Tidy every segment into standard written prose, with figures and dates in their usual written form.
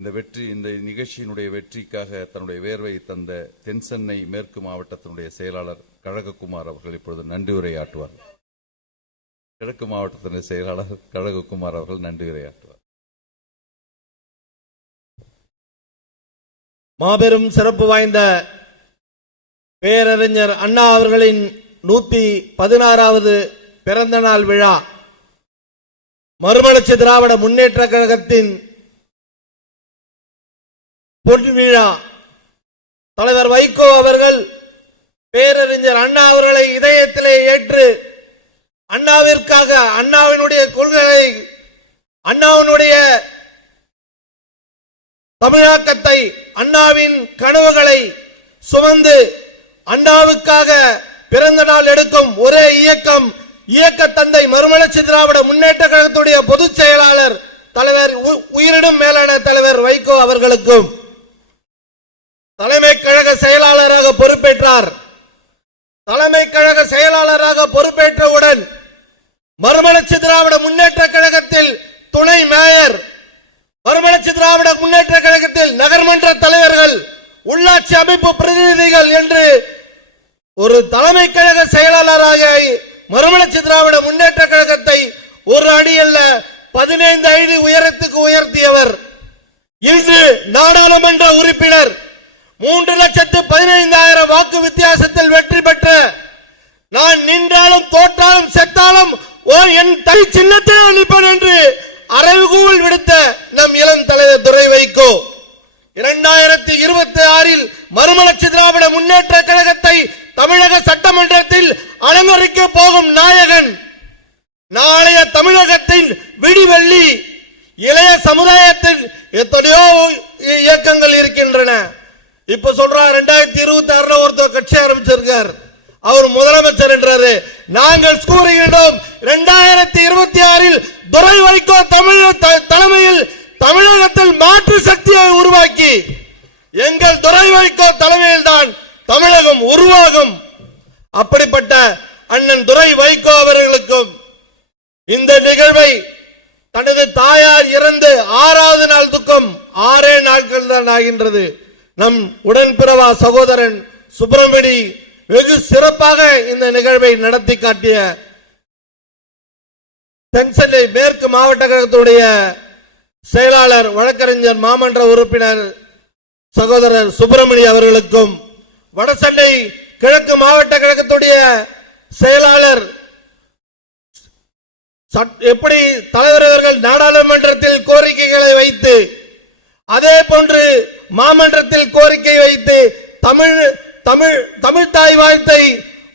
இந்த நிகழ்ச்சியினுடைய வெற்றிக்காக தன்னுடைய வேர்வை தந்த தென்சென்னை மேற்கு மாவட்டத்தினுடைய செயலாளர் கழகக்குமார் அவர்கள் இப்பொழுது நன்றி உரையாற்றுவார். கிழக்கு மாவட்டத்தினுடைய செயலாளர் கழகக்குமார் அவர்கள் நன்றி உரையாற்றுவார். மாபெரும் சிறப்பு வாய்ந்த பேரறிஞர் அண்ணா அவர்களின் 116வது பிறந்த நாள் விழா மறுமலர்ச்சி திராவிட முன்னேற்ற கழகத்தின் பொன் விழா. தலைவர் வைகோ அவர்கள் பேரறிஞர் அண்ணா அவர்களை இதயத்திலே ஏற்று அண்ணாவிற்காக அண்ணாவினுடைய கொள்கைகளை அண்ணாவினுடைய தமிழாக்கத்தை அண்ணாவின் கனவுகளை சுமந்து அண்ணாவுக்காக பிறந்த நாள் எடுக்கும் ஒரே இயக்க தந்தை மறுமலர்ச்சி திராவிட முன்னேற்ற கழகத்துடைய பொதுச் செயலாளர் தலைவர் உயிரினும் மேலான தலைவர் வைகோ அவர்களுக்கும் தலைமை கழக செயலாளராக பொறுப்பேற்றார். தலைமை கழக செயலாளராக பொறுப்பேற்றவுடன் மறுமலர்ச்சி திராவிட முன்னேற்ற கழகத்தில் துணை மேயர், மறுமலர்ச்சி திராவிட முன்னேற்ற கழகத்தில் நகர்மன்ற தலைவர்கள், உள்ளாட்சி அமைப்பு பிரதிநிதிகள் என்று ஒரு தலைமை கழக செயலாளராக மறுமலர்ச்சி திராவிட முன்னேற்ற கழகத்தை ஒரு அடி அல்ல 15 அடி உயரத்துக்கு உயர்த்தியவர். இன்று நாடாளுமன்ற உறுப்பினர் 3,15,000 வாக்கு வித்தியாசத்தில் வெற்றி பெற்ற நான் நின்றாலும் தோற்றாலும் செத்தாலும் என் தனி சின்னத்தை அளிப்பேன் என்று அறைகூவல் விடுத்த நம் இளம் தலைவர் துரை வைகோ 2026 மறுமலர்ச்சி திராவிட முன்னேற்ற கழகத்தை தமிழக சட்டமன்றத்தில் அலங்கரிக்க போகும் நாயகன், நாளைய தமிழகத்தின் விடிவெள்ளி. இளைய சமுதாயத்தில் எத்தனையோ இயக்கங்கள் இருக்கின்றன. இப்ப சொல்றார் 2026 ஒருத்தர் கட்சி ஆரம்பிச்சிருக்கார், அவர் முதலமைச்சர் என்றாரு. நாங்கள் கூறுகிறோம் 2026 துரை வைகோ தலைமையில் தமிழகத்தில் மாற்று சக்தியை உருவாக்கி எங்கள் துரை வைகோ தலைமையில் தான் தமிழகம் உருவாகும். அப்படிப்பட்ட அண்ணன் துரை வைகோ அவர்களுக்கும் இந்த நிகழ்வை தனது தாயார் இறந்து 6வது நாள் துக்கம் 6 நாட்கள் தான் ஆகின்றது. நம் உடன்பிறவா சகோதரன் சுப்பிரமணி வெகு சிறப்பாக இந்த நிகழ்வை நடத்தி காட்டிய தென்சென்னை மேற்கு மாவட்ட கழகத்துடைய செயலாளர் வழக்கறிஞர் மாமன்ற உறுப்பினர் சகோதரர் சுப்பிரமணி அவர்களுக்கும், வடசென்னை கிழக்கு மாவட்ட கழகத்துடைய செயலாளர் எப்படி தலைவர் அவர்கள் நாடாளுமன்றத்தில் கோரிக்கைகளை வைத்து அதே போன்று மாமன்றத்தில் கோரிக்கை வைத்து தமிழ் தாய் வாழ்த்தை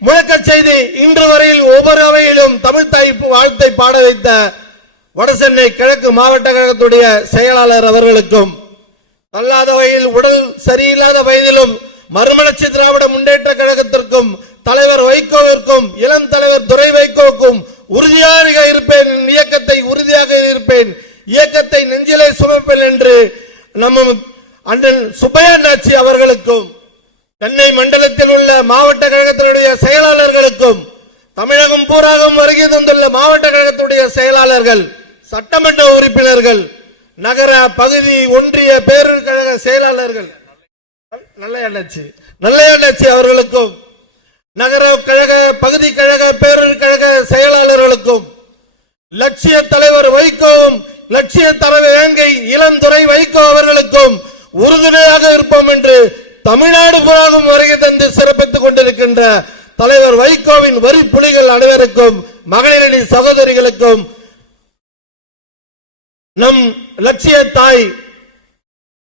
முழக்க செய்து இன்று வரையில் ஒவ்வொரு அவையிலும் தமிழ் தாய் வாழ்த்தை பாட வைத்த வடசென்னை கிழக்கு மாவட்ட கழகத்துடைய செயலாளர் அவர்களுக்கும், தள்ளாத வகையில் உடல் சரியில்லாத வயதிலும் மறுமலர்ச்சி திராவிட முன்னேற்ற கழகத்திற்கும் தலைவர் வைகோவிற்கும் இளம் தலைவர் துரை வைகோவுக்கும் உறுதியாக இருப்பேன், இயக்கத்தை உறுதியாக இருப்பேன், இயக்கத்தை நெஞ்சிலே சுமப்பேன் என்று நம்ம அண்ணன் சுப்பையண்ணாச்சி அவர்களுக்கும், சென்னை மண்டலத்தில் உள்ள மாவட்ட கழகத்தினுடைய செயலாளர்களுக்கும், தமிழகம் பூராகவும் வருகை தந்துள்ள மாவட்ட கழகத்துடைய செயலாளர்கள், சட்டமன்ற உறுப்பினர்கள், நகர பகுதி ஒன்றிய பேரூர் கழக செயலாளர்கள் நல்லையாண்டாச்சி அவர்களுக்கும், நகர கழக பகுதி கழக பேரூர் கழக செயலாளர்களுக்கும், லட்சிய தலைவர் வைகோவும் லட்சிய தலைவர் வேங்கை இளந்துரை வைகோ அவர்களுக்கும் உறுதுணையாக இருப்போம் என்று தமிழ்நாடு பூராவும் வருகை தந்து சிறப்பித்துக் கொண்டிருக்கின்ற தலைவர் வைகோவின் வரி புலிகள் அனைவருக்கும், மகளிரணி சகோதரிகளுக்கும், நம் லட்சிய தாய்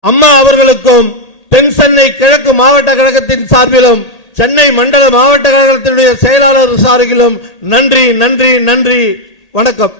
அம்மா அவர்களுக்கும், தென்சென்னை கிழக்கு மாவட்ட கழகத்தின் சார்பிலும் சென்னை மண்டல மாவட்ட கழகத்தினுடைய செயலாளர் சார்பிலும் நன்றி நன்றி நன்றி. வணக்கம்.